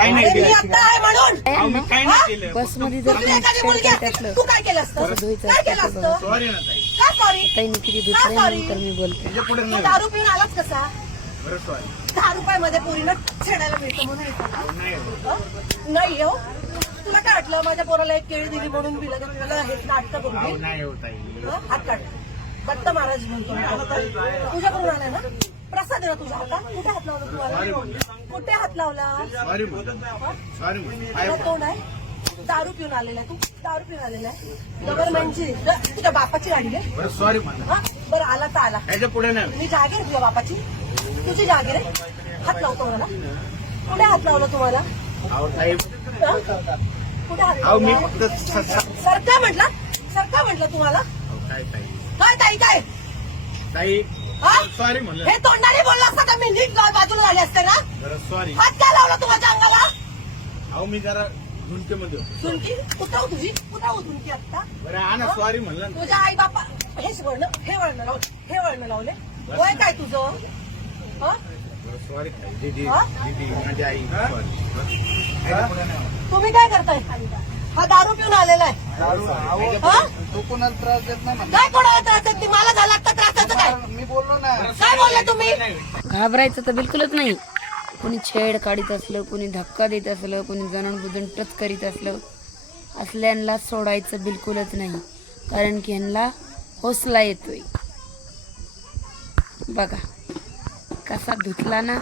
काही नाही मी केलं. आता आहे म्हणून अहो, मी काही नाही केलं. बस मध्ये जर आपली एखादी मुलगी असते, तू काय केलं असतं? धुवायचं काय केलं असतं? सॉरी ना ताई. का सॉरी? ताईने किती का धुतलंय sorry? नंतर मी बोलते. त्याच्या पुढे तू नाही. दारू पिऊन आलाच कसा? बरं सॉरी. 10 रुपयामध्ये पोरीनं छेडायला मिळतं म्हणून येतो ना? नाही हो. हं? नाही हो. तुला काय वाटलं माझ्या पोराला एक केळी दिली म्हणून मी लगेच तुला हे नाटक करून अहो, देईन? नाही हो ताई. हं? हात काढ. दत्त महाराज म्हणतो मी दत्त. तुझ्याकडून आलाय ना? प्रसाद आहे ना तुझ्या हातात? कुठे हात लावला तुम्हाला? कुठे हात लावला? सॉरी म्हणलं. सॉरी म्हणलं. आहे तुला तोंड आहे? दारू पिऊन आलेला आहे तू? दारू पिऊन आलेला आहे? गव्हर्नमेंटची तुझ्या बापाची गाडी आहे? बरं सॉरी म्हणलं. हा बरं आला तर आला. त्याच्या पुढे नाही. मी जागीर आहे तुझ्या बापाची? तुझी जागीर आहे? हात लावतो मला. कुठे हात लावला तुम्हाला? अहो ताई. हा? कुठे हात अहो मी लावला? फक्त सरका म्हटलं तुम्हाला? अहो, काय ताई. काय ताई काय? ताई हा? सॉरी म्हणलं. हे तोंडाने बोलला असता का मी नीट बाजूला झाले असते ना? बरं सॉरी. हात काय लावला तुम्हाला अंगाला? अहो मी जरा झुंकेमध्ये होतो. झुणकी कुठं तुझी? कुठं झुणकी आता? बरं हा ना सॉरी म्हणलं ना. तुझ्या आई बापा हेच वळणं हे वळणं लावले हे वळणं लावले वय काय तुझं? हा? बरं सॉरी ताई. दीदी हा? दीदी माझी आई सॉरी. त्याच्या पुढे नाही. तुम्ही काय करताय? हा दारू पिऊन आलेला आहे. हा? तो कोणाला त्रास देत नाही म्हणा. काय कोणाला त्रास आहे? मला झाला आता त्रासाचं काय? मी बोललो ना. काय बोलले तुम्ही? घाबरायचं तर बिलकुलच नाही. कोणी छेड काढीत असलं, कोणी धक्का देत असलं, कोणी जणून बुजून टच करीत असलं, असल्यांना सोडायचं बिलकुलच नाही. कारण की ह्यांना हौसला येतोय. बघा कसा धुतला ना,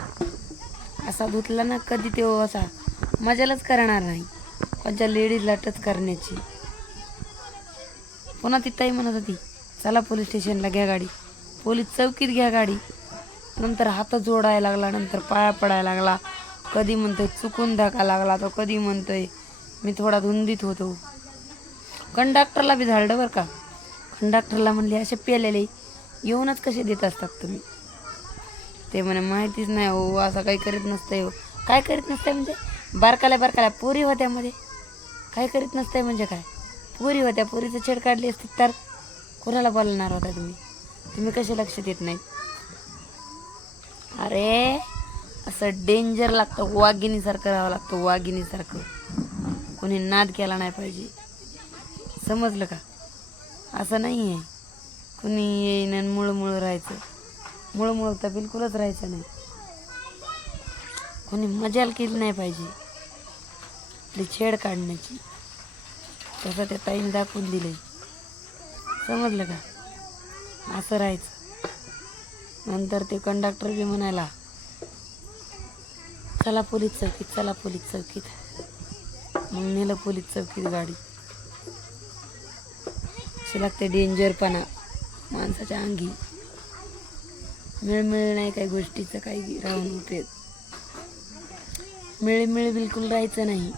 असा धुतला ना कधी तो असा मजालाच करणार नाही कोणत्या लेडीजला टच करण्याची. पुन्हा ती ताई म्हणत होती चला पोलीस स्टेशनला घ्या गाडी, पोलीस चौकीत घ्या गाडी. नंतर हात जोडायला लागला, नंतर पाया पडायला लागला. कधी म्हणतोय चुकून धक्का लागला, तर कधी म्हणतोय मी थोडा धुंदीत होतो. कंडक्टरला बी झाडलं बरं का. कंडक्टरला म्हणले असे पेलेले येऊनच कसे देत असतात तुम्ही? ते म्हणे माहितीच नाही हो, असं काही करीत नसतंय हो. काय करीत नसतंय म्हणजे? बारकाल्या पोरी होत्या मध्ये काय करीत नसतंय म्हणजे काय? पोरी होत्या, पोरीचं छेड काढली असती तर कोणाला बोलणार होता तुम्ही? तुम्ही कसे लक्ष देत नाहीत? अरे असं डेंजर लागतं, वाघिणीसारखं राहावं लागतं, वाघिणीसारखं. कोणी नाद केला नाही पाहिजे, समजलं का? असं नाही आहे कुणी येईन आणि मुळमुळ राहायचं. मुळमुळ तर बिलकुलच राहायचं नाही. कोणी मजाल केली नाही पाहिजे आपली छेड काढण्याची. तसं त्या ताईने दाखवून दिलंय, समजलं का? असं राहायचं. नंतर ते कंडक्टर बी म्हणायला चला पोलीस चौकीत, चला पोलीस चौकीत. मग नेलं पोलीस चौकीत गाडी. अशी लागते डेंजरपणा माणसाच्या अंगी. मिळमिळ नाही काही गोष्टीचं काही राहून उपयोग. मिळमिळ बिलकुल राहायचं नाही,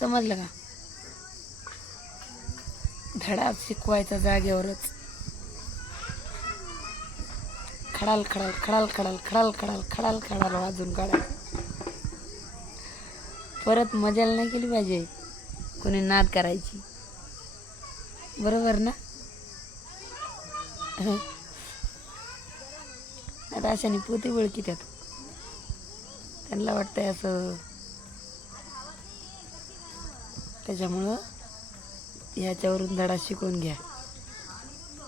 समजलं का? धडा शिकवायचा जागेवरच. खडाल खडाल खडाल खडाल खडाल खडाल खडाल खडाल वाजून काढायचं. परत मजाल नाही केली पाहिजे कोणी नाद करायची, बरोबर ना? आता अशाने पोती ओळखीतात. त्यांना वाटतंय असं, त्याच्यामुळं ह्याच्यावरून धडा शिकून घ्या.